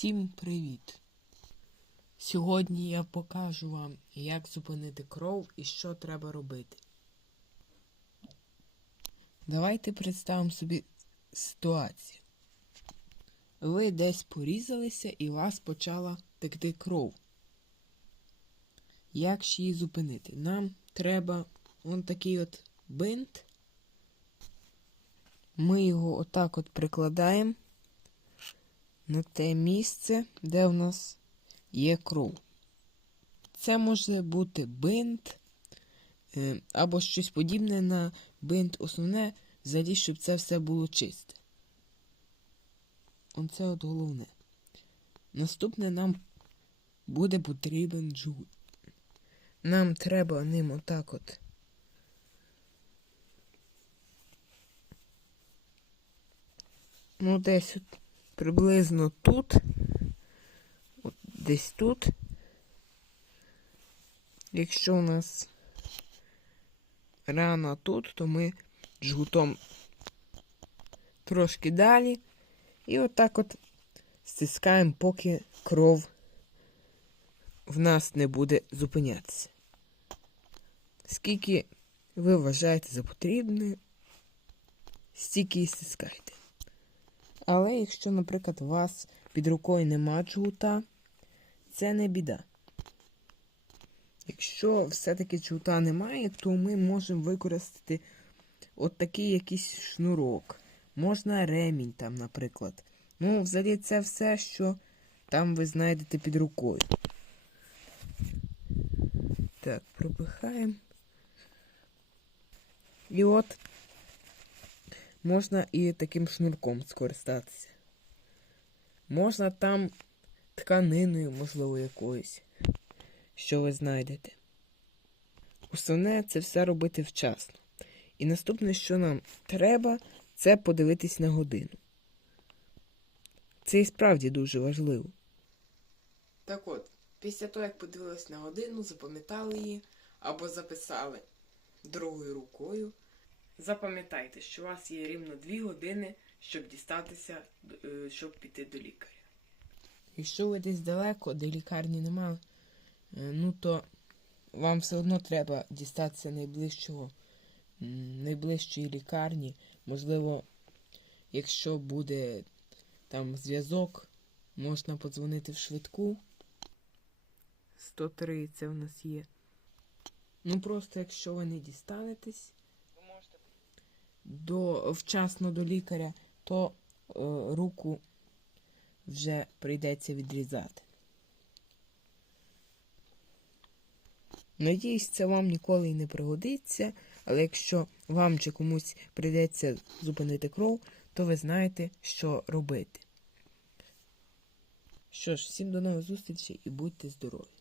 Всім привіт! Сьогодні я покажу вам, як зупинити кров і що треба робити. Давайте представимо собі ситуацію. Ви десь порізалися і у вас почала текти кров. Як ж її зупинити? Нам треба он такий от бинт. Ми його отак от прикладаємо на те місце, де в нас є кров. Це може бути бинт е, або щось подібне на бинт. Основне, взагалі, щоб це все було чисте. Оце от головне. Наступне нам буде потрібен джгут. Нам треба ним отак от. Ну, десь от приблизно тут, от десь тут. Якщо у нас рана тут, то ми жгутом трошки далі. І отак от стискаємо, поки кров в нас не буде зупинятися. Скільки ви вважаєте за потрібне, стільки і стискайте. Але якщо, наприклад, у вас під рукою нема джгута, це не біда. Якщо все-таки джгута немає, то ми можемо використати от такий якийсь шнурок. Можна ремінь там, наприклад. Ну, взагалі, це все, що там ви знайдете під рукою. Так, пропихаємо. І от можна і таким шнурком скористатися. Можна там тканиною, можливо, якоюсь, що ви знайдете. Основне це все робити вчасно. І наступне, що нам треба, це подивитись на годину. Це і справді дуже важливо. Так от, після того, як подивились на годину, запам'ятали її або записали другою рукою. Запам'ятайте, що у вас є рівно 2 години, щоб дістатися, е, щоб піти до лікаря. Якщо ви десь далеко, де лікарні немає, е, ну то вам все одно треба дістатися найближчого, найближчої лікарні. Можливо, якщо буде там зв'язок, можна подзвонити в швидку. 103 це в нас є. Ну просто якщо ви не дістанетесь до, вчасно до лікаря, то е, руку вже прийдеться відрізати. Надіюсь, це вам ніколи й не пригодиться, але якщо вам чи комусь прийдеться зупинити кров, то ви знаєте, що робити. Що ж, всім до нових зустрічей і будьте здорові!